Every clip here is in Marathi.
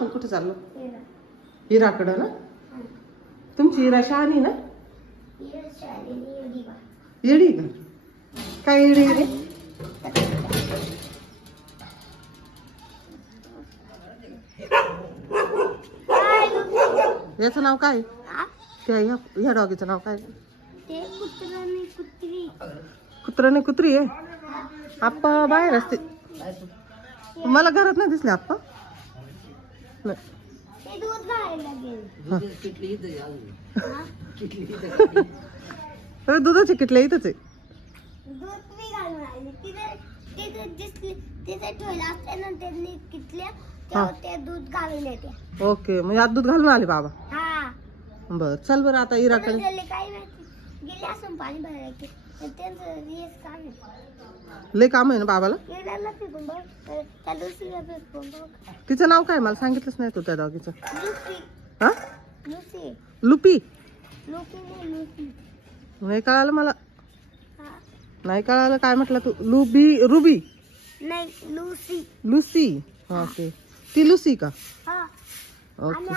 आपण कुठे चाललो? हिराकडं ना? तुमची हिरा शहाणी ना? येडी का? काय येडी रे? याचं नाव काय? ह्या डॉगीचं नाव काय? कुत्र्याने कुत्री आहे. आप्पा बाहेर असते. मला घरात नाही दिसले आप्पा. अरे दुधाची किटल्या इथंच आहे. ओके, म्हणजे आज दूध घालून आले बाबा. बर चल बरं आता इराकडे. लय काम आहे ना बाबाला. तिचं नाव काय मला सांगितलंच नाही तू त्या डॉगीचं. हा लुपी. नाही कळालं मला. नाही कळालं काय म्हटलं तू. लुबी रुबी नाही लुसी. लुसी. ओके ती लुसी का? ओके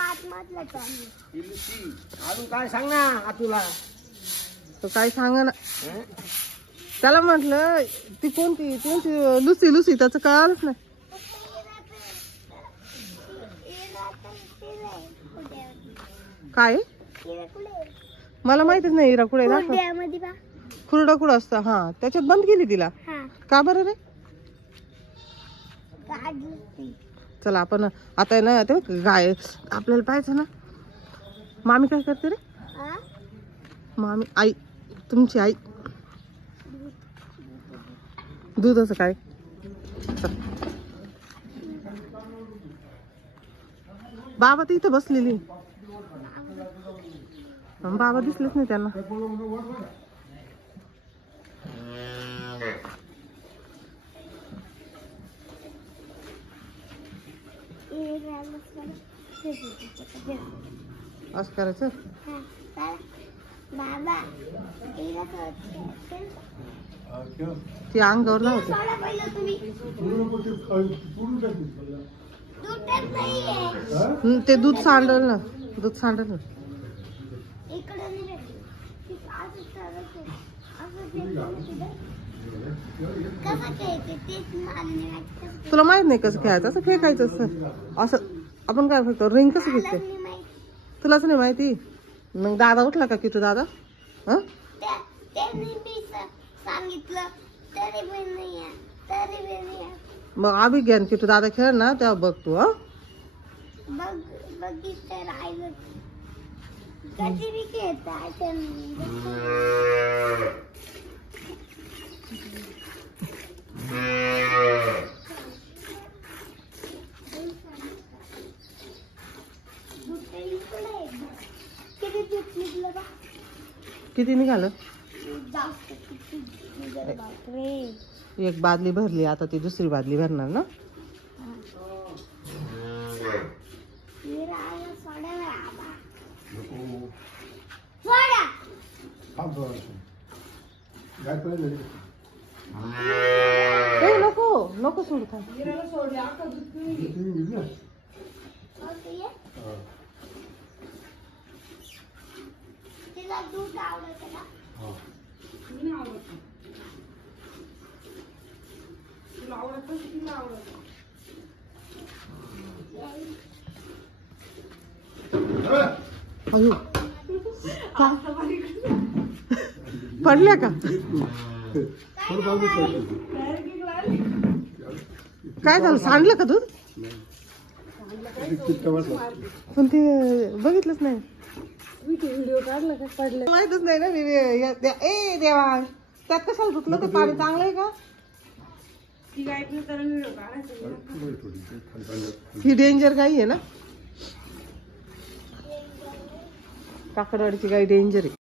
अजून काय सांग ना तुला. तो काय सांगा ना. त्याला म्हटलं ती कोणती कोणती लुसी लुसी त्याचं कळालंच नाही. काय मला माहितीच नाही. हिरा कुठे खुरडा कुठं असतं. हा त्याच्यात बंद केली तिला का बरं रे? चला आपण आता ना ते गाय आपल्याला पाहायचं ना. मामी काय करते रे? मामी आई तुमची आई दुधाचं काय? बाबा तर इथं बसलेली. बाबा दिसलेच नाही त्यांना. असं करायचं. ती अंगावर लावते. ते दूध सांडल ना. दूध सांडल ना. तुला माहित नाही कसं खेळायचं. असं फेकायचं असं असं. आपण काय फक्त रिंग कसं फेकते तुलाच नाही माहिती. मग दादा उठला का किती दादा? मग अभिज्ञान किती दादा खेळ ना तेव्हा बघ तू. किती निघालं? एक बादली भरली. आता ती दुसरी बादली भरणार ना. नको नको सोड. पडल्या का? काय झालं? सांडलं का दूध? पण ते बघितलंच नाही. व्हिडिओ काढला का? पडलं माहितच नाही ना. ए देवा त्यात कशाला धुतलं? ते पाणी चांगलं आहे का? ही डेंजर गाई आहे ना. काकडवाडीची गाई डेंजर आहे.